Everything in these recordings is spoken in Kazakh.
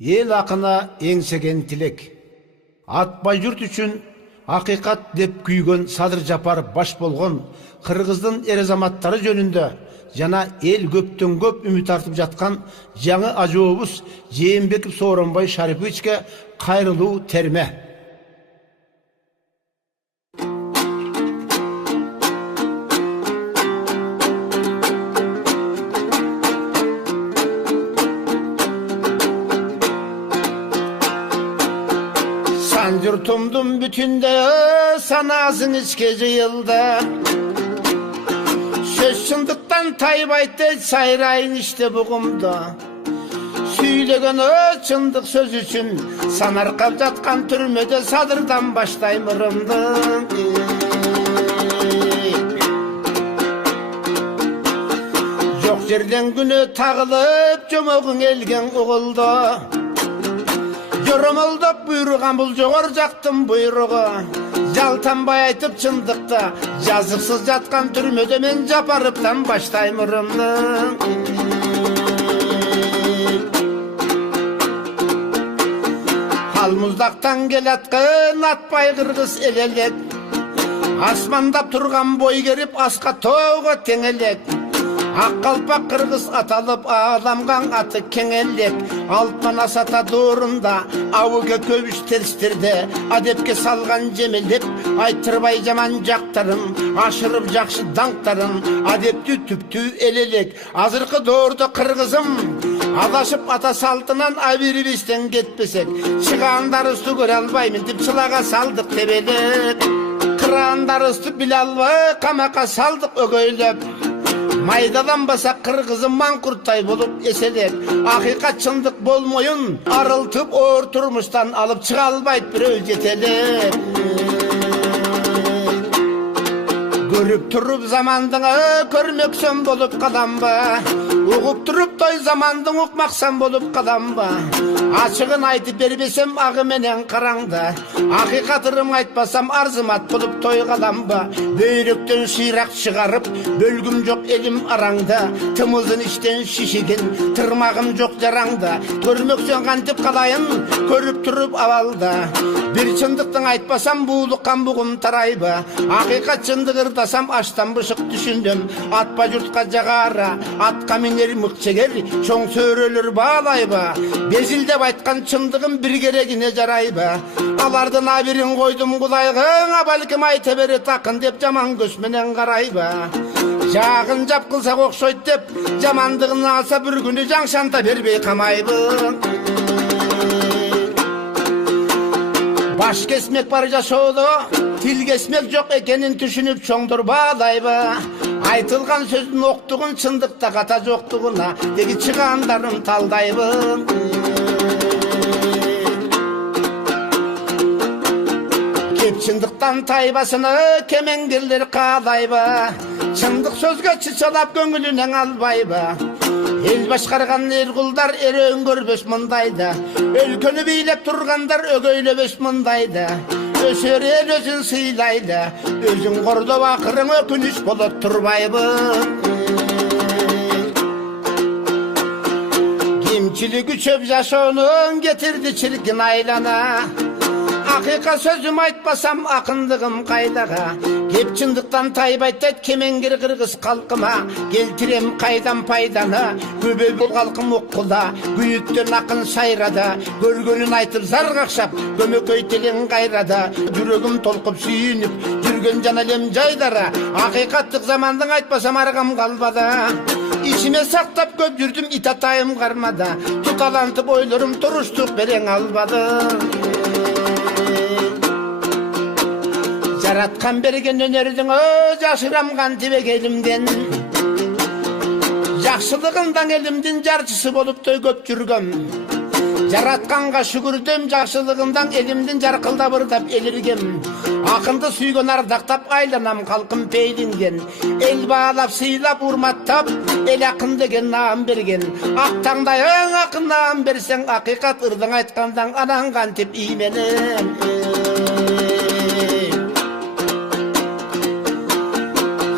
Ел ақына еңсеген тілек. Атбай жұрт үшін ақиқат деп күйген Садыр Жапар баш болған Қырғыздың ер-азаматтары жөнінде жана ел көптен көп үміт артып жатқан жаңы ажуобуз Жээнбеков Сооронбай Шариповичке кайрылуу терме. Сан жұртымдың бүтінде санасың ішке жиылды. Сөз шындықтан тайбайды сайрайын іште бұғымды. Сөйлеген шындық сөз үшін санарқап жатқан түрмеде Садырдан баштай мұрымды. Жоқ жерден күні тағылып жомоғың елген ұғылды. Жормалдап бұйырған бұл жоғар жақтың бұйрығы. Жалтанбай айтып шындықты, жазықсыз жатқан түрмеде мен Жапарыптан баштай мұрымды. Қалмұздақтан келатқын атпай қырғыз елелек. Асмандап тұрған бой керіп асқа тоғы теңелек. Аққалпақ қырғыз аталып аламған аты кеңелек. Алтман асата дорында ауыға көбіш терістерді адепке салған жемелеп. Айттырбай жаман жақтарын, ашырып жақшы даңқтарын, адепті түптүү елелек. Азырқы дорды қырғызым адашып ата салтынан абирибистен кетпесек, шығандар үсті көре албаймын деп шылаға салдық тебелеп. Қырандар үсті біле албай қамаққа салдық өгөйлеп. Майдаланбаса қырғызым маңқұрттай болып еселер. Ақиқат шындық болмойын арылтып ор тұрмыштан алып шыға албайт біреу жетелер. Көріп тұрып замандыңа көрмексен болып қадам ба? Уғып тұрып той замандың ұқмақсан болып қадам ба? Ашығын айтып бербесем ағы менен қараңда. Ақиқатырым айтпасам арзымат болып той қадам ба? Бөйректен ширақ шығарып бөлгім жоқ елім араңда. Тымызын іштен шишеген тұрмағым жоқ жараңда. Көрмексен қантып қалайын көріп тұрып авалда. Bir шындықтың айтпасам буылыққан бұғым тарайба. Ақиқат шындық ырдасам аштан бұшық түшіндім. Атпа жұртқа жағара, атқа минер мұқчегер, чоң сөрелер бағалайба. Безілдеп айтқан шындығым бір керегіне жарайба. Алардың аберін қойдым құлайғың, абалкім айта бері тақын деп жаман көсменен қарайба. Жағын жап қылса қоқшойт деп, жамандығын алса бір күні жаңшанта бербей қамайбын. Баш кесмек бар жашоодо, тил кесмек жоқ екенін түшініп чоңдыр бағалайба. Айтылған сөздің оқтығын шындықта қата жоқтығына деги чығандарын талдайбын. Кеп шындықтан тайбасыны кемеңгерлер қалайба. Шындық сөзге чычалап көңілінен албайба. Ел башқарған ерғылдар ерен көрбес мұндайда. Өлкөні билеп тұрғандар өгөйлебес мұндайда. Өсер ел өзін сыйлайды, өзін қордап ақырың өкініш болып тұрбайбы. Кемчілігі чөп жашоның кетірді чілкін айлана. Ақиқа сөзім айтпасам ақындығым қайдаға. Кеп шындықтан тайбайтайт кемеңгер қырғыз қалқыма. Келтірем қайдан пайданы, көбе бұл қалқым оққылда. Күйіктен ақын сайрады, көргенін айтып зарғақшап, көмекөй телен қайрады. Жүрегім толқып сүйініп, жүрген жан әлем жайдары. Ақиқаттық замандың айтпасам арғам қалбады. Ишіме сақтап көп жүрдім, итатайым қармады. Тұталантып ойларым тұрыштық берең албады. Жаратқан берген өнердің жашырамған тибек елімден. Жақшылығындан елімдің жаршысы болып той көп жүргім. Жаратқанға шүгірдім, жақшылығындан елімдің жарқылдап ырдап еліргем. Ақынды сүйген ардақтап айланам қалқым пейлінген. Ел бағалап сыйлап урматтап, ел ақын деген наам берген. Ақтаңдай ақын наам берсең, ақиқат ырдың айтқандан ананған теп именен.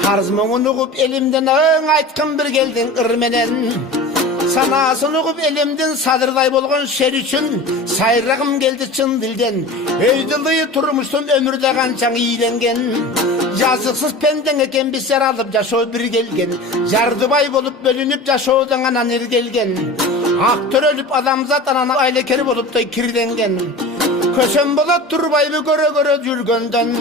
Қарыз мұңын ұғып елімден айтқым бір келдің ырменен. санасын ұғып әлемден садырдай болған шер үшін сайрағым келді шын ділден. Өйділі тұрмыштың өмірде қаншаң иленген, жазықсыз пенден екен бісер алып жашау бір келген. Жардыбай болып бөлініп жашаудың анан ергелген, ақ төрөліп адамзат ананы айлекер болып той кірленген. Көсем болот турбайбы көрө жүргөндөн,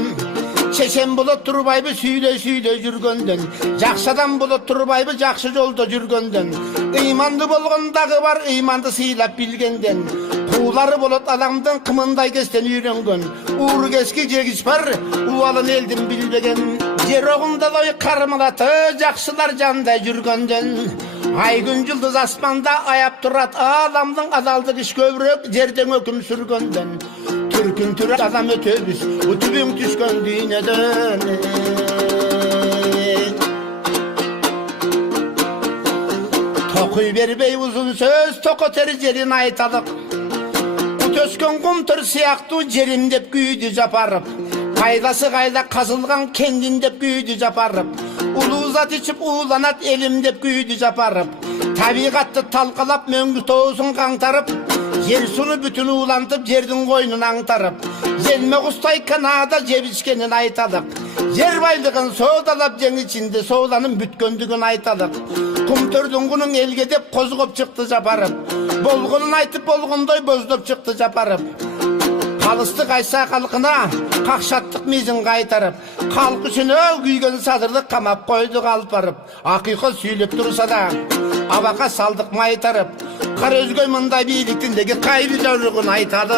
шешем болот турбайбы сүйлө жүргөндөн, жакшы адам болот турбайбы жакшы жолдо жүргөндөн. Ыйманды болгондагы бар ыйманды сыйлап билгенден, куулары болот адамдын кымындай кестен үйрөнгөн. Ууру кески жегиш бар убалын элдин билбеген, жер огундалой кармалаты жакшылар жандай жүргөндөн. Ай күн жылдыз аспанда аяп турат адамдын адалдык иш көбүрөөк жерден өкүм сүргөндөн. Түркүн түрөт адам өтөбүз утубуң түшкөн дүйнөдөн. Токуй бербей узун сөз токотер жерин айталык, өскөн кумтөр сыяктуу жерим деп күйдү жапарып, кайдасы кайда казылган кендин деп күйдү жапарып, улуу зат ичип ууланат элим деп күйдү жапарып, табигатты талкалап мөңгү тоосун каңтарып, жер суну бүтүн уулантып жердин койнун аңтарып, желме кустай канада жебишкенин айталык, жер байлыгын соодалап жең ичинде сооланын бүткөндүгүн айталык. Кумтөрдүн кунун элге деп козгоп чыкты жапарып, болгонун айтып болгондой боздоп чыкты жапарып. Калысты кайса калкына какшаттык мизин кайтарып, калк үчүн күйгөн садырды камап койду калпарып. Акыйкы сүйлөп турса да абакка салдык майтарып, кара өзгөй мындай бийликтиндеги кайбы жоругун айтады.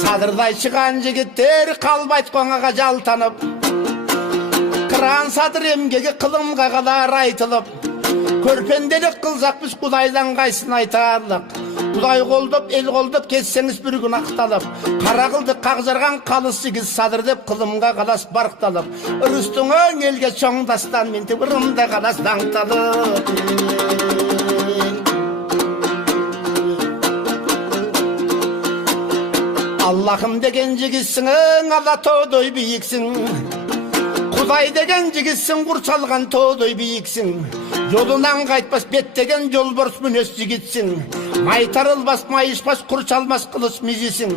Садырдай чыган жигиттер калбайт коңага жалтанып, кыран садыр эмгеги кылымга калар айтылып, көрпенделик кылсак биз Кудайдан кайсын айтарлык. Кудай колдоп эл колдоп кетсеңиз бір күн акталып, кара кылды кагжарган калыс жигит садыр деп кылымга калас баркталып, ырыстың элге чоң дастан минтип ырымда калас даңталып. Аллахым деген жигитсиң, ала тоодой бийиксиң, Кудай деген жигитсиң, курчалган тоодой бийиксиң. Жолунан кайтпас беттеген жолборс мүнөс жигитсиң, майтарылбас майышпас курчалмас кылыч мизисиң.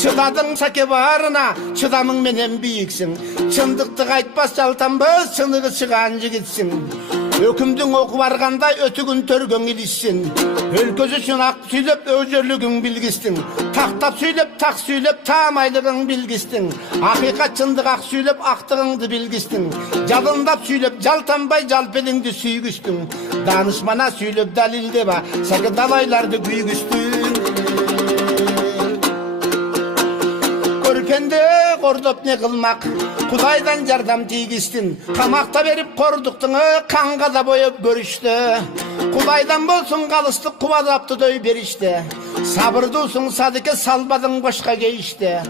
Чыдадың саке баарына чыдамың менен бийиксиң, чындыкты кайтпас жалтанбас чыныгы чыган жигитсиң. Өкүмдүң оку баргандай өтүгүн төргөң илишсин, өлкөсү үчүн ак сүйлөп өжөрлүгүң билгистиң, тактап сүйлөп так сүйлөп таамайлыгың билгистиң, акыйкат чындык ак сүйлөп актыгыңды билгистиң, жалындап сүйлөп жалтанбай жалпелиңди сүйгүстүң, данышмана сүйлөп далилдеба саке далайларды күйгүстүң. Көрпенде кордоп не кылмак, Кудайдан жардам тийгистин, камакта берип кордуктуң канга да боеп көрүштү. Кудайдан болсун калыстык кубалаптыдөй беришти, сабырдуусуң садыке салбадың башка кейишти.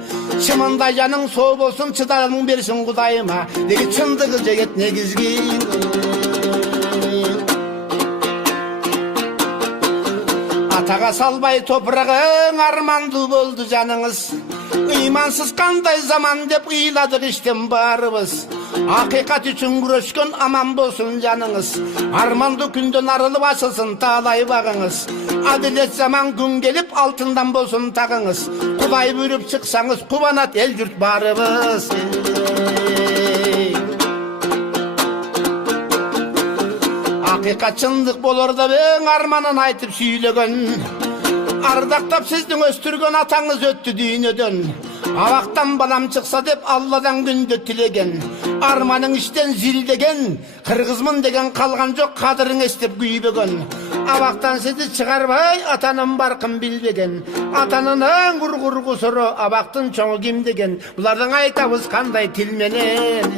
Чымындай жаның соо болсун чыдарың берсин Кудайыма, деги чындыгы жегет негизгин. Атага салбай топурагың армандуу болду жаныңыз, ыймансыз кандай заман деп ыйладык иштен баарыбыз. Акыйкат үчүн күрөшкөн аман болсун жаныңыз, армандуу күндөн арылып ачылсын таалай багыңыз. Адилет заман күн келип алтындан болсун тагыңыз, Кудай буйруп чыксаңыз кубанат эл журт баарыбыз. Акыйкат чындык болор деп эң арманын айтып сүйлөгөн, ардактап сиздин өстүргөн атаңыз өттү дүйнөдөн. Абактан балам чыкса деп Алладан күндө тилеген, арманың иштен зилдеген, кыргызмын деген калган жок кадырың эстеп күйбөгөн. Абактан сизди чыгарбай атанын баркын билбеген, атанын кургур кусуру абактын чоңу ким деген, булардын айтабыз кандай тил менен.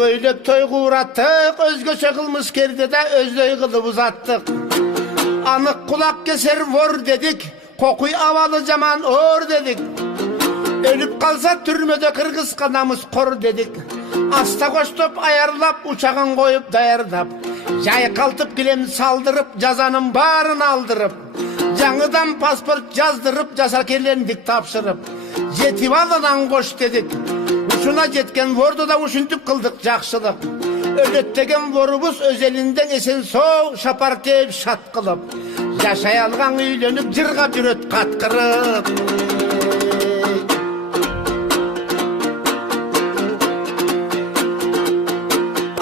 Көйлөп той кураттык, өзгөчө кылмыш керде да өздөй кылып узаттык. Анык кулак кесер вор дедик, кокуй абалы жаман ор дедик. Өлүп калса түрмөдө кыргызга намыс кор дедик. Аста коштоп аярлап учагын коюп даярдап, жайкалтып килем салдырып жазанын баарын алдырып, жаңыдан паспорт жаздырып жасакерлендик тапшырып, жетип алынан кош дедик. Ушуна жеткен ворду да ушинтип кылдык жакшылык. Өлөт деген ворубуз өз элинден эсен соо шапартеп шат кылып. Жашай алган үйлөнүп жырга жүрөт каткырып.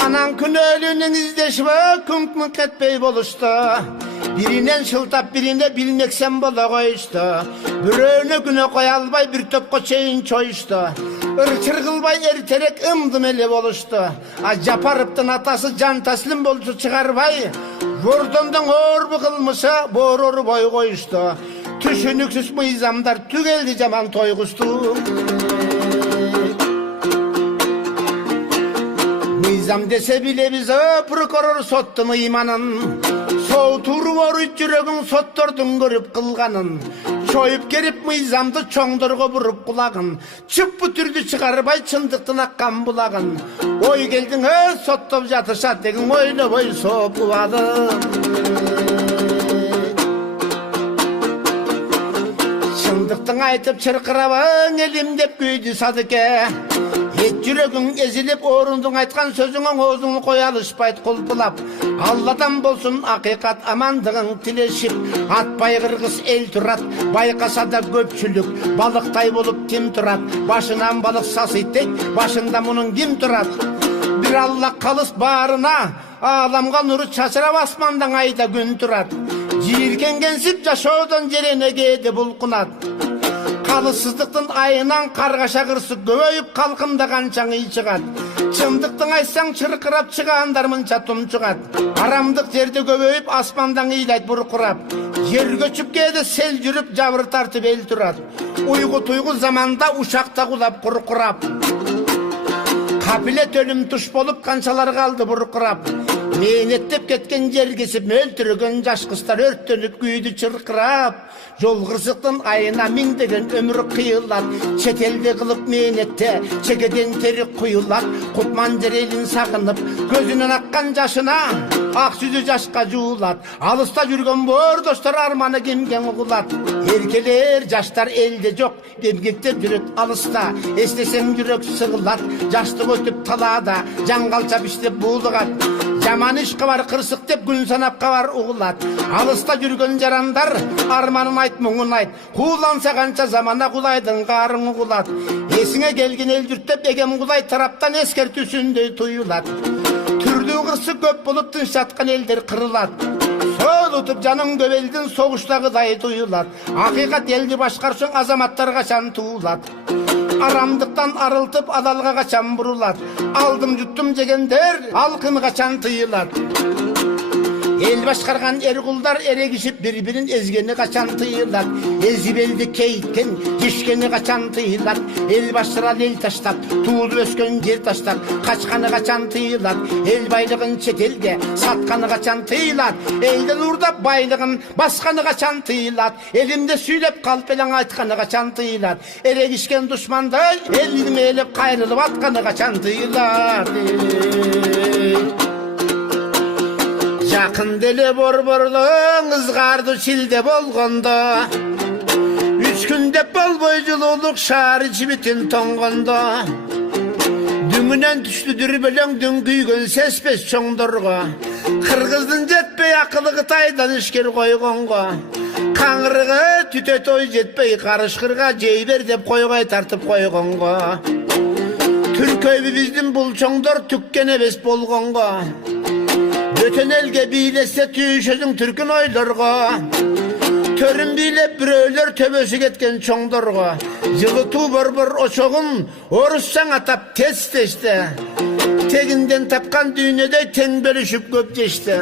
Анан күнөөлүүнүн издешиби күңк кетпей болушту. Биринен шылтап бирине билмексен боло коюшту. Бирөөнө күнөө кое албай бир топко чейин чоюшту. Ырчыр кылбай эртерек ымдым эле болушту. А Жапаровдун атасы жан таслим болчу чыгарбай, Вордондун орбу кылмышы борору бой коюшту. Түшүнүксүз мыйзамдар түгелди жаман тойгусту. Мыйзам десе билебиз, прокурор соттун ыйманын. Соотуру оруй жүрөгүн соттордун көрүп кылганын. Чоюп керип мыйзамды чоңдорго буруп кулагын. Чыппы түрдү чыгарбай чындыктын аккан булагын. Ой келдиң соттоп жатышат деген ойлобой сопубадым. Чындыктын айтып чыркырабың элим деп күйдү Садыке. Эт жүрөгүң эзилип орундуң айткан сөзүңө оозуңду кое алышпайт кулпулап. Алладан болсун акыйкат амандыгың тилешип. Атпай кыргыз эл турат, байкаса да көпчүлүк. Балыктай болуп ким турат, башынан балык сасыйт, башында мунун ким турат. Бир Алла калыс баарына, ааламга нуру чачырап асмандан айда күн турат. Жийиркенгенсип жашоодон жеренегеди булкунат. Калыссыздыктын айынан каргаша кырсып көбөйүп калкымда канчаң ый чыгат. Чындыктын айтсаң чыркырап чыгаандар мынча тумчугат. Арамдык жерде көбөйүп аспандан ыйлайт буркурап. Жер көчүп кээде сел жүрүп жабыр тартып эл турат. Уйгу туйгу заманда ушакта кулап куркурап. Капилет өлүм туш болуп канчалар калды буркурап. Мээнеттеп кеткен жер кесип өлтүргөн жаш кыздар өрттөнүп күйдү чыркырап. Жол кырсыктын айына миңдеген өмүр кыйылат. Чет элде кылып мээнетте чекеден тери куюлат. Кутман жер элин сагынып көзүнөн аккан жашына ак жүзү жашка жуулат. Алыста жүргөн бордоштор арманы кимге угулат. Эркелер жаштар элде жок, эмгектеп жүрөт алыста. Эстесең жүрөк сыгылат. Жаштык өтүп талаада жаңгалчап иштеп буулугат. Жаман иш кабар кырсык деп күн санап кабар угулат. Алыста жүргөн жарандар арманын айт, муңун айт. Кууланса канча замана кулайдын карын угулат. Эсиңе келген эл журт деп эгем кулай тараптан эскертүүсүндөй туюлат. Түрдүү кырсы көп болуп тынч жаткан элдер кырылат. Соолутуп жаның көп элдин согуштагыдай туюлат. Акыйкат элди башкарсаң азаматтар качан туулат. Арамдыктан арылтып адалга качан бурулат. Алдым жуттум дегендер алкын качан тыйылат. Эл башкарган эркулдар эрегишип бири-бирин эзгени качан тыйылат. Эзип элди кейткен жишкени качан тыйылат. Эл баштыран эл таштап, туулуп өскөн жер таштап, качканы качан тыйылат. Эл байлыгын чет элге сатканы качан тыйылат. Элден урдап байлыгын басканы качан тыйылат. Элимде сүйлөп калп элең айтканы качан тыйылат. Эрегишкен душмандай элин мээлеп кайрылып атканы качан тыйылат. Жакын деле борборлуң ызгарды шилде болгондо. 3 күн деп болбой жылуулук шаар ичи бүтүн тоңгондо. Дүңүнөн түштү дүрбөлөң дүң күйгөн сеспес чоңдорго. Кыргыздын жетпей акылы Кытайдан ишкер койгонго. Каңырыгы түтө той жетпей карышкырга жей бер деп койгой тартып койгонго. Түркөйбү биздин бул чоңдор түккен эбес болгонго. Бөтөн элге бийлесе түйшөдүң түркүн ойлорго. Төрүн бийлеп бирөөлөр төбөсү кеткен чоңдорго. Жылытуу борбор очогун орусчаң атап тез теште. Тегинден тапкан дүйнөдөй тең бөлүшүп көп жешти.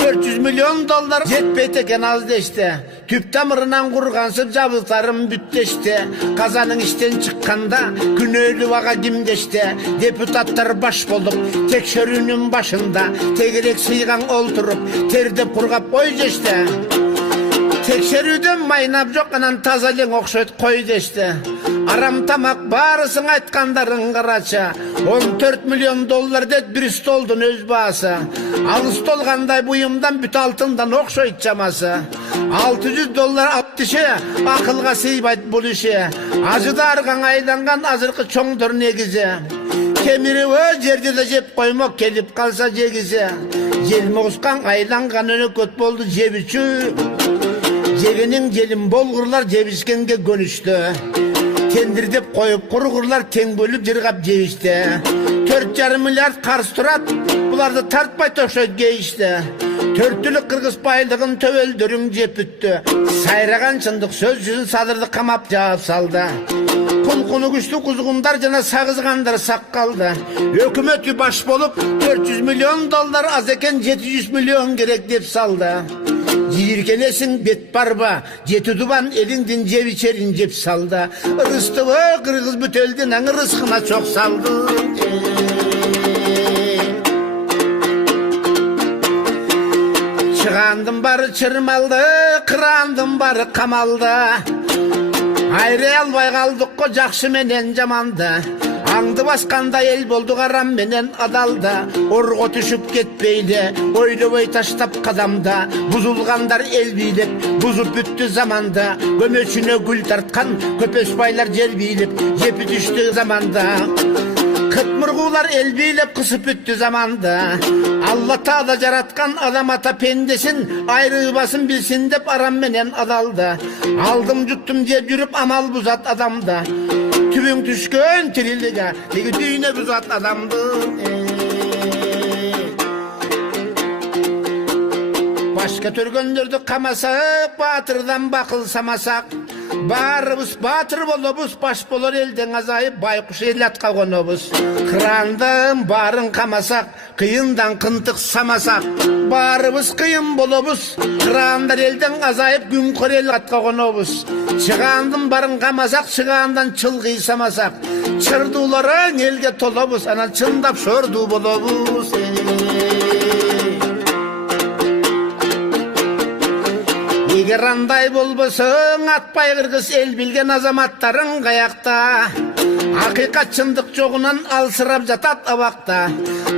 400 миллион доллар жетпейт экен аз дешти. Түп тамырынан кургансып жабылтарым бүттешти. Казаның иштен чыкканда күнөөлүү ага ким дешти. Депутаттар баш болуп текшерүүнүн башында тегерек сыйган олтуруп тердеп кургап ой жешти. Текшерүүдөн майнап жок, анан таза элең окшойт кой дешти. Арам тамақ барысың айтқандарын қараша. 14 миллион доллар дед бір столдың өз басы. Ал столғандай бұйымдан бүт алтындан оқшойт жамасы. 600 доллар аптышы ақылға сейбайт бұл іші. Ажыдарған айланған азырқы чоңдыр негізі. Кеміреуі жерде де жеп қоймақ келіп қалса жегізі. Желмоғысқан айланған өне көт болды жебіші. Жегенің желім болғырлар жебішкенге көнішті. Тендірдеп қойып құрғырлар тең бөліп жырғап жебішті. 4,5 миллиард қарыз тұрат, бұларды тартпай тоқшойт гейішті. 4 түлік қырғыз байлығын төвелдірің жеп үтті. Сайраған шындық сөз жүзін садырды қамап жауап салды. Құлқыны күшті құзғындар жана сағызғандар сақ қалды. Өкіметі баш болып 400 миллион доллар аз екен 700 миллион керек деп салды. Жиркенесің бет барба, жеті дубан еліңден жебічерін жеп салды. Рыстывы қырғыз бүтелден әң рысқына чоқ салды. Шығандым бары чырмалды, қырандым бары қамалды. Айрай албай қалдық қо жақшы менен жаманды. Аңды басқанда ел болды қарам менен адалда. Орға түшіп кетпейді, ойлыбай таштап қадамда. Бұзылғандар ел билеп, бұзып бүтті заманда. Көмешіне гүл тартқан көпес байлар жер билеп, жепі түшті заманда. Қытмырғулар ел билеп қысып бүтті заманда. Алла тағала жаратқан адам ата пендесін, айры басын білсін деп арам менен адалда. Алдым жұттым жеп жүріп амал бұзат адамда. Түбің түшкен тірілігі, неге дүйіне бұзат адамды. Башқа түргендерді қамасақ, батырдан бақыл самасақ. Барыбыз батыр болобыз, баш болар елден азайып, байқұш ел атқа қонобыз. Қырандым барын қамасақ, қиындан қынтық самасақ. Барыбыз қиын болобыз, қырандар елден азайып, күнқор ел атқа қонобыз. Шығандым барын қамасақ, шығандан чылғи самасақ. Чырдуларың елге толобыз, анан чындап шорду болобыз. Егер андай болбысың, атпай қырғыз ел білген азаматтарың қаяқта. Ақиқат шындық жоғынан алсырап жатат абақта.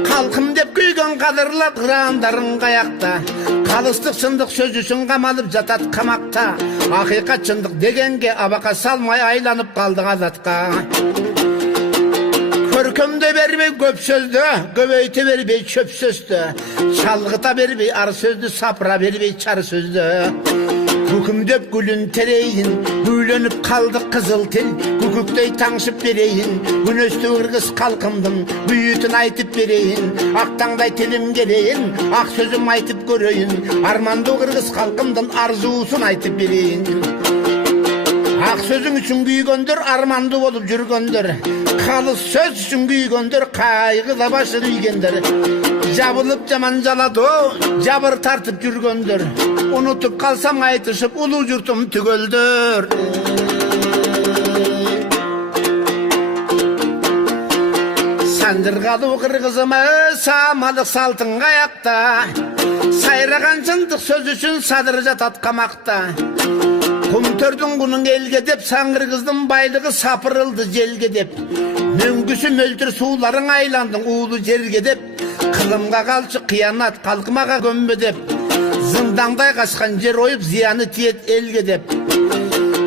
Қалқым деп күйген қадырлап қырандарың қаяқта. Қалыстық шындық сөз үшін қамалып жатат қамақта. Ақиқат шындық дегенге абақа салмай айланып қалдың азатқа. Көркемде бербей көп сөзді, көбейте бербей чөп сөзді. Шалғыта бербей ар сөзді, сапыра бербей чар сөзді. Күкімдеп гүлін терейін, гүйленіп қалды қызыл тіл. Күкіктей таңшып берейін, күнөсті қырғыз қалқымдың бүйітін айтып берейін. Ақтаңдай тілім келейін, ақ сөзім айтып көрейін. Арманды қырғыз қалқымдың арзуысын айтып берейін. Ақ сөзің үшін күйгендір, арманды болып жүргендір. Қалыс сөз үшін күйгендір, қайғыда башы үйгендір. Жабылып жаман жалады, жабыр тартып жүргендір. Ұнытып қалсам айтышып, ұлы жұртым түгелдір. Сандырғалы қырғызымы, самалық салтын қаяқта. Сайраған шындық сөз үшін садыр жатат қамақта. Құмтөрдің құның елге деп, саңғырғыздың байлығы сапырылды желге деп. Мөңгісі мөлтір суларың айландың уылы жерге деп. Қылымға қалшы қиянат қалқымаға көмбе деп. Зындаңдай қашқан жер ойып зияны тиет елге деп.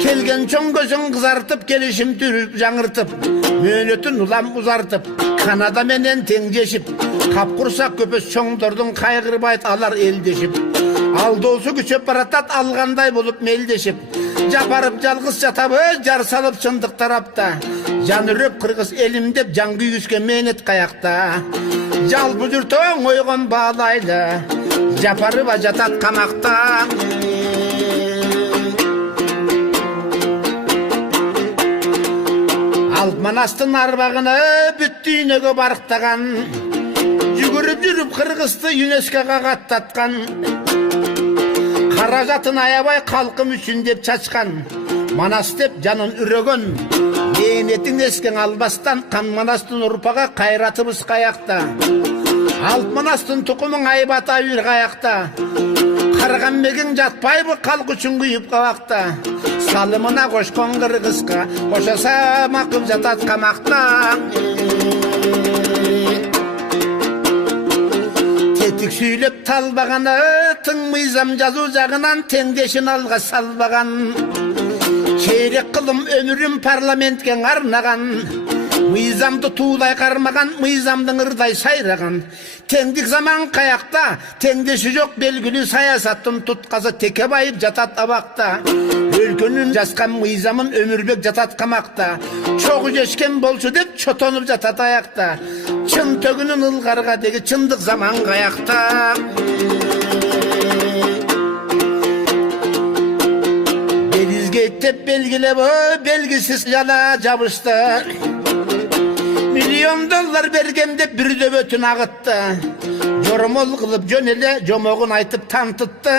Келген чоң көзін қызартып, келішім түріп жаңыртып. Мөнетін ұлам ұзартып, Канада менен теңдешіп. Қап құрсақ көпес чоңдырдың қайғырбайт алар елдешіп. Алдосы күшеп баратат алғандай болып мелдешіп. Жапарып жалғыз жатабы, жар салып шындық тарапта. Жан үріп қырғыз елім деп жан күйіске менет қаяқта. Жал бұзыртың ойған бағалайды, жапарып ажатат қамақта. Алтманастың арбағыны бүттүйінеге барықтаған. Жүгіріп жүріп қырғызды ЮНЕСКО-ға қаттатқан. Қаражатын аябай қалқым үшін деп чачқан. Манас деп жанын үреген. Бейнетің ескен албастан, қан манастың ұрпаға қайратымыз қаяқта. Алтманастың тұқымың айбата үйір қаяқта. Қарған мегің жатпай бұ қалқ үшін күйіп қавақта. салымына қошқан қырғызға қошаса мақып жатат қамақта. Тетік сөйлеп талбағаны тың мыйзам жазу жағынан теңдешін алға салбаған. Керек қылым өмірім парламентке арнаған. Мыйзамды туылай қармаған, мыйзамдың ырдай сайраған. Теңдік заман қаяқта, теңдеші жоқ белгілі саясаттың тұтқасы теке байып жатат абақта. Өлкөнің жасқан мыйзамын өмірбек жатат қамақта. Чоғы жешкен болшы деп чотонып жатат аяқта. Чын төгінің ылғарға деге чындық заман қаяқта. Белізгейттеп белгілеп, белгісіз жала жабышты. $1 миллион берген деп бір дөбөтін ағытты. Жормол қылып жөнеле жомоғын айтып тантытты.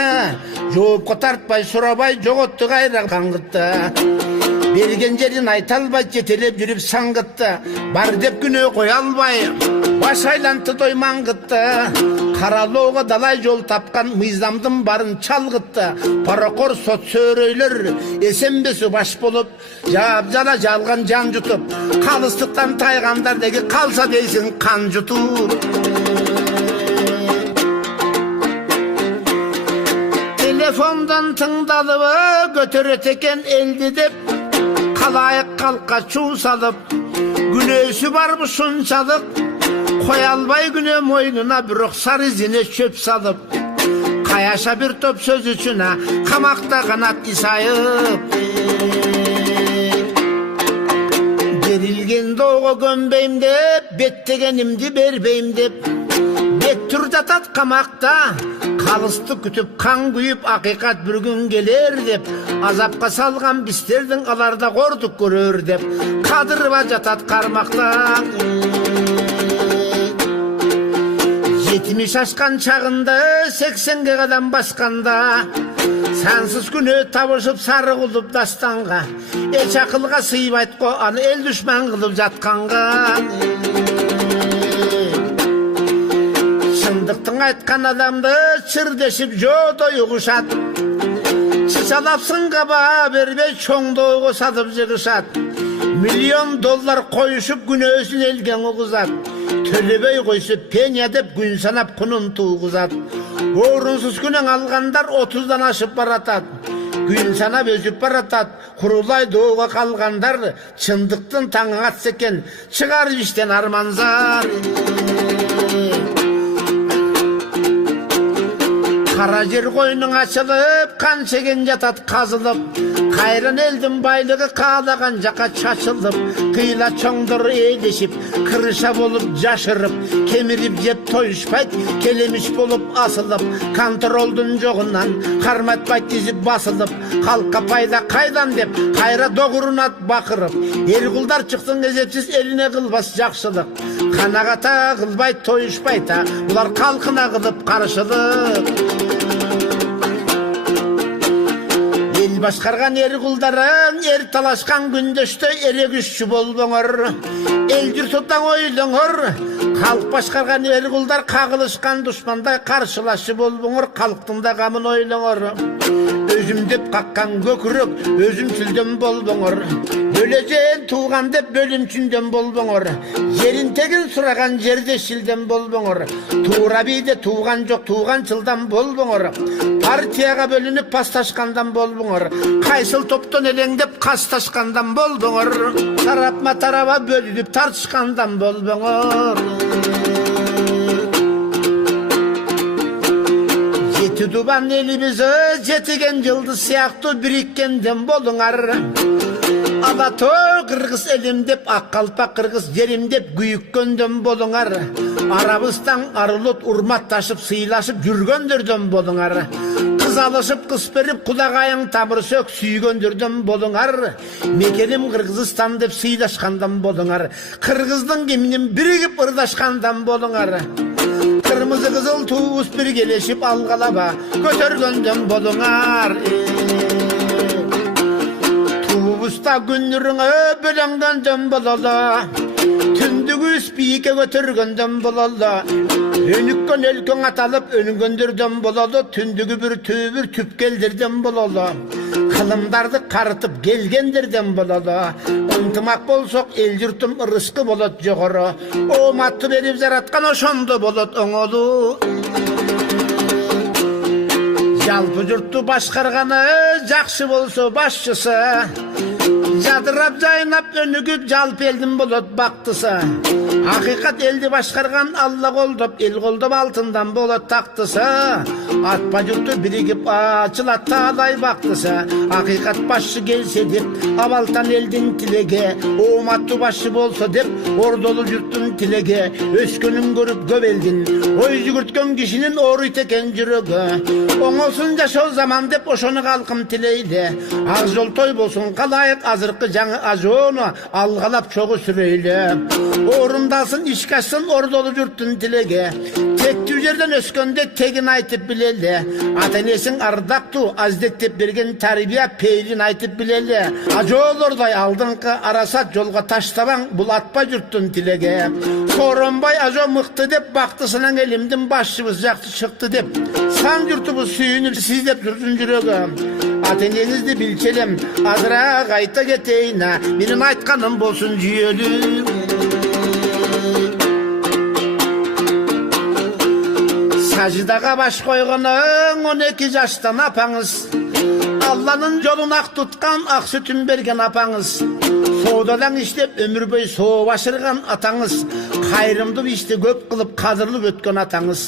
Жооп тартпай сұрабай жоғытты қайра қаңғытты. Берген жерін айталбай жетелеп жүріп саңғытты. Бар деп күні қой албай баш айланты доймаңғытты. Қаралуға далай жол тапқан мыйзамдың барын чалғытты. Парақор сот сөрөйлер есенбесі баш болып, жап-жала жалған жан жұтып, қалыстықтан тайғандар деге қалса дейсің қан жұтып. Телефондан тыңдалыбы көтерет екен елді деп, қалайық қалқа чу салып, күнөсі бар бұ шыншалық, қой албай күне мойнына бір ұқсар ізіне шөп салып, қаяша бір топ сөз үшіна қамақта қанат исайып. Берілген доғы көмбейм деп, беттегенімді бербейм деп, бет түр жатат қамақта, қалысты күтіп қан күйіп ақиқат бір күн келер деп, азапқа салған бістердің аларда қордық көрер деп, қадырба жатат қармақта. 70 ашқан шағында 80-ге қадам басқанда, сансыз күні табышып сары құлып дастанға, еш ақылға сыйбайт қо аны ел дүшман қылып жатқанға. Шындықтың айтқан адамды шырдешіп жодой ұғышат, шышалап сынғаба бербей чоңдоғы сатып жығышат. $1 миллион қойышып күнөсін елген ұғызат, төлебей қойсы пеня деп күн санап құнын туғызат. Орынсыз күнің алғандар 30-дан ашып баратат, күн санап өзіп баратат. Құрулай доға қалғандар чындықтың таңы атсекен, шығар іштен арманзар. Қара жер қойның ашылып, қан шеген жатат қазылып, қайран елдің байлығы қалаған жаққа шашылып, қиыла чоңдыр елешіп, кіріша болып жашырып, кеміріп жеп тойышпайт, келеміш болып асылып, контролдың жоғынан қарматпайт дезіп басылып, халыққа пайда қайдан деп, қайра доғырынат бақырып, елғылдар шықтың кезепсіз еліне қылбас жақшылық, қанағата қылбайт тойышпайта, бұлар қалқына қылып қаршылық. Басқарған ер құлдарың, ер талашқан күндешті ерегішші болбоңыр. Ел жүрсоттан ойлоңыр, халық басқарған ер құлдар қағылышқан дұшмандай қаршылашы болбоңыр, халықтың да қамын ойлоңыр. Өзім деп қаққан көкірек, өзім сүлден болбоңыр. Бөлежен туған деп бөлім чүнден болбоңыр. Жерін тегін сұраған жерде шілден болбоңыр. Тура бейде туған жоқ, туған жылдан болбоңыр. Партияға бөлініп пасташқандан болбоңыр. Қайсыл топтан елеңдеп қасташқандан болбоңыр. Тарапма тараба бөлініп тартышқандан болбоңыр. Жеті дубан елімізі жетіген жылды сияқты біріккенден болыңар. Алатой қырғыз елім деп, аққалпақ қырғыз жерім деп күйіккенден болыңар. Арабыстан арылыт урматташып сыйлашып жүргендерден болыңар. Қыз алышып қыз беріп құдағайың тамыр сök сүйгендерден болыңар. Мекенім Қырғызстан деп сыйлашқандан болыңар. Қырғыздың кемінен бірігіп ырдашқандан болыңар. Қырмызы қызыл туыс біргелешіп алғалаба көтергенден болыңар. Туыста күніріңі бөлінгенден болалы, түндігі спике көтергенден болалы. Өніккен өлкен аталып өлінгендерден болалы, түндігі бір түбір түпкелдерден болалы. Kılımdardı karıtıp gelgendirden boladı. Intımak bolsok el yurtum rızkı bolot jogoro. Omatты berip jaratkan oşondu bolot oңolu. Жалпы жұртты башқарғаны жақсы болса басшысы. Жадырап жайнап өнігіп жалпы елдің болот бақтысы. Ақиқат елді башқарған Алла қолдап, ел қолдап алтындан болот тақтысы. Атпа жұртты бірігіп ачылат талай бақтысы. Ақиқат башшы келсе деп, абалтан елдің тілеге. Оматты башшы болса деп, ордолы жұрттың тілеге. Өскөнін көріп көп елдің, ой жүгірткен кишinin оры текен жүрегі. Оңолсын жашау заман деп ошоны қалқым тілейді. Ақ жол той болсын қалайық азырқы жаңы ажоны алғалап чоғы сүрейлі. Орындалсын ішкашсын ордолы жұрттың тілеге. Тектүү жерден өскөнде тегін айтып білелі. Ата-енесін ардақту аздеттеп берген тарбия пейлін айтып білелі. Ажолордай алдыңқы арасат жолға таштабаң бұл атпа жұрттың тілеге. Соронбай ажо мықты деп бақтысынан елімдің басшыбыз жақсы шықты деп. Сан жұртыбыз сүйініп сіздеп жүрсін жүрегі. Ата-енеңізді білчелем, азырақ айта кетейін, менің айтқаным болсын жүйелі. Сажидаға баш қойғының 12 жаштан апаңыз. Алланың жолын ақ тұтқан ақ сүтін берген апаңыз. Соудадан іштеп өмір бой соу ашырған атаңыз. Қайрымды ішті көп қылып қадырлып өткен атаңыз.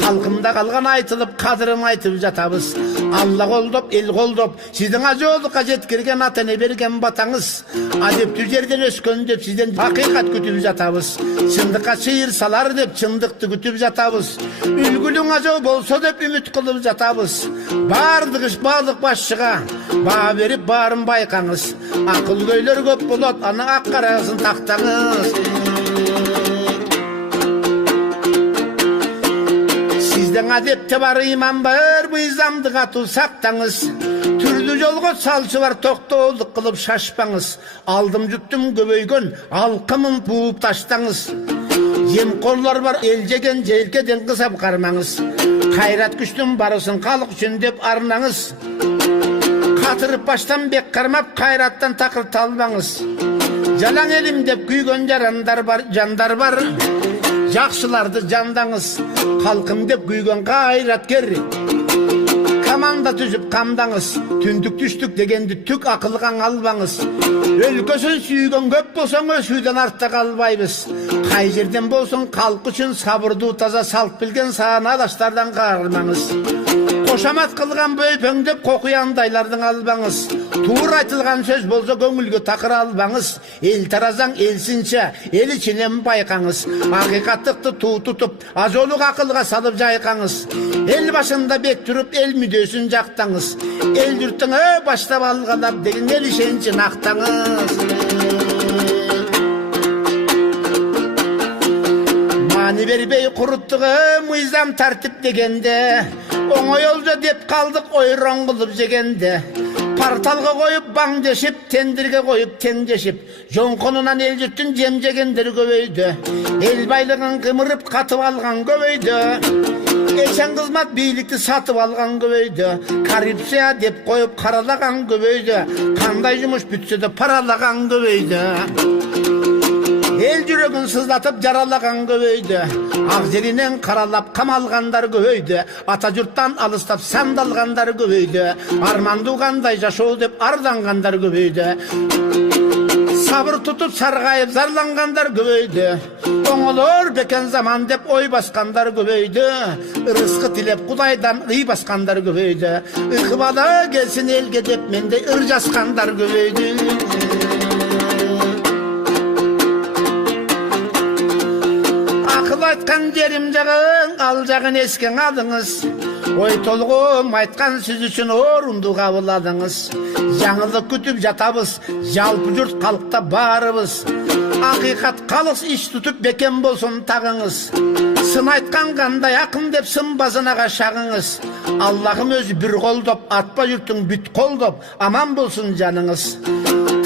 Қалқымда қалған айтылып қадырым айтып жатабыз. Алла қолдап, ел қолдап, сіздің ажолыққа жеткерген ата-ене берген батаңыз. Адепті жерден өскен деп сізден ақиқат күтіп жатабыз. Шындыққа шиыр салар деп шындықты күтіп жатабыз. Үлгілің ажо болса деп үміт қылып жатабыз. Бардық іш балық басшыға, ба беріп барын байқаңыз. Ақыл көйлер көп болот, аны ақ қарасын тақтаңыз. Сіздің адепте бар иман бар, бұйзамды қату сақтаңыз. Түрлі жолға салшы бар, тоқтаулық қылып шашпаңыз. Алдым жұттым көбейген, алқымын буып таштаңыз. Емқорлар бар, ел жеген желкеден қысап қармаңыз. Қайрат күштің барысын халық үшін деп арнаңыз. Қатырып баштан бек қармап, қайраттан тақыр талмаңыз. Жалаң елім деп күйген жандар бар. Жақшыларды жандаңыз. Халқым деп күйген қайраткер. Команда түзіп қамдаңыз. Түндік түштік дегенді түк ақылған албаңыз. Өлкөсін сүйген көп болсаң өсуден артта қалбайбыз. Қай жерден болсын халқы үшін сабырды таза салт білген саған адаштардан қармаңыз. Қошамат қылған бөйпең деп қоқияндайлардың албаңыз. Туыр айтылған сөз болса көңілге тақыр албаңыз. Ел таразаң елсінші, ел ішінен байқаңыз. Ақиқаттықты ту тұтып, ажолық ақылға салып жайқаңыз. Ел башында бек тұрып, ел мүдесін жақтаңыз. Ел жұрттың баштап алғалап деген ел ішеншін ақтаңыз. Мани бербей құрыттығы мұйзам тартып дегенде. Оңай олжа деп қалдық ойран қылып жегенде. Порталға қойып баңдешіп, тендерге қойып теңдешіп. Жоңқонынан ел жұрттың жем жегендер көбейді. Ел байлығын қымырып қатып алған көбейді. Ешен қызмат билікті сатып алған көбейді. Коррупция деп қойып қаралаған көбейді. Қандай жұмыс бүтсе де паралаған көбейді. Ел жүрегін сызлатып жаралаған көбейді. Ақ жерінен қаралап қамалғандар көбейді. Ата жұрттан алыстап сандалғандар көбейді. Арманды қандай жашау деп арданғандар көбейді. Сабыр тұтып сарғайып зарланғандар көбейді. Оңолор бекен заман деп ой басқандар көбейді. Рызқы тілеп құдайдан үй басқандар көбейді. Иқбалы келсін елге деп менде ыр жасқандар көбейді. Айтқан жерім жағын, ал жағын ескен алыңыз. Ой толғым айтқан сөз үшін орынды қабыладыңыз. Жаңылық күтіп жатабыз, жалпы жұрт қалықта барыбыз. Ақиқат қалыс іш тұтып бекен болсын тағыңыз. Сын айтқан қандай ақын деп сын базынаға шағыңыз. Аллахым өзі бір қолдап, атпа жұрттың бүт қолдап, аман болсын жаныңыз.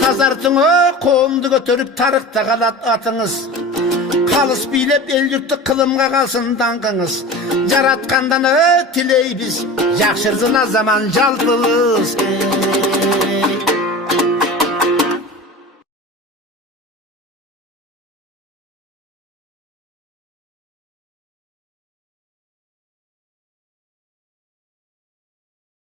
Тазартыңы қолымды көтеріп тарықта қалат атыңыз. Қалыс билеп ел жұртты қылымға қалсын даңқыңыз. Жаратқандан тілейбіз, жақшырзына заман жалпымыз.